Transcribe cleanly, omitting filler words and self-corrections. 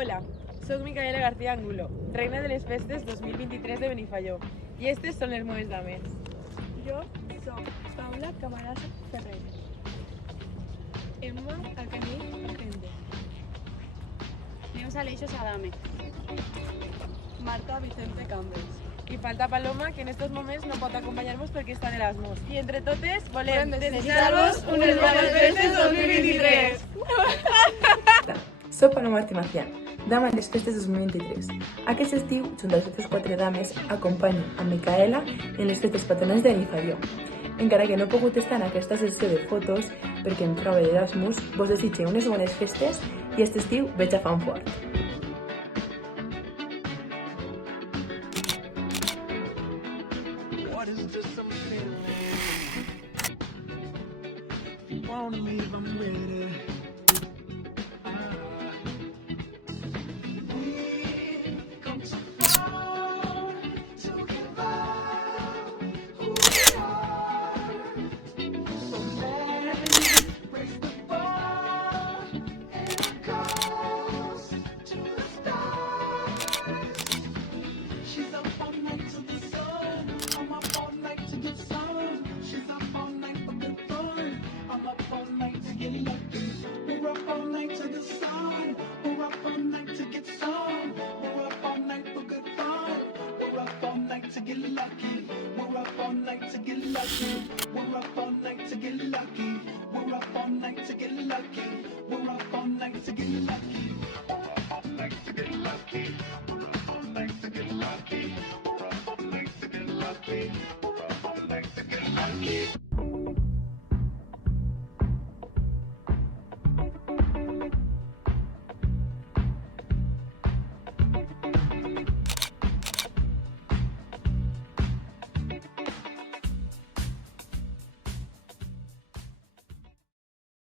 Hola, soc Micaela García Angulo, reina de les festes 2023 de Benifaió, i estes són les meves dames. Jo soc Paula Camarasa Ferrer. Emma Alcaní Pende. Neus Aleixos Adame. Marta Vicente Campbells. I falta Paloma, que en estos moments no pot acompanyar-nos perquè està de l'Asmos. I entre totes volem Volem desitjar-vos unes bones festes 2023! Soc Paloma Martí Macià, dama de les festes 2023. Aquest estiu, junt als altres 4 dames, acompanyo a Micaela en les festes patronals de Benifaió. Encara que no he pogut estar en aquesta sessió de fotos perquè em trobo d'Erasmus, vos desitge unes bones festes i aquest estiu veig a Fanfort. What is just some feeling? If you wanna leave, I'm ready. We've come too far to give up who we are. So let's raise the bar and goes to the stars. She's up all night to the sun. I'm up all night to get some. She's up all night for good fun. I'm up all night to get lucky. We're up all night to the sun. We're up all night to get some. We're up all night for good fun. We're up all night to get lucky. We're up all night to get lucky. We're up all night to get lucky. We're up all night to get lucky. We're up all night to get lucky. We're up all night to get lucky. We're up all night to get lucky. We're up all night to get lucky. We're up all night to get lucky.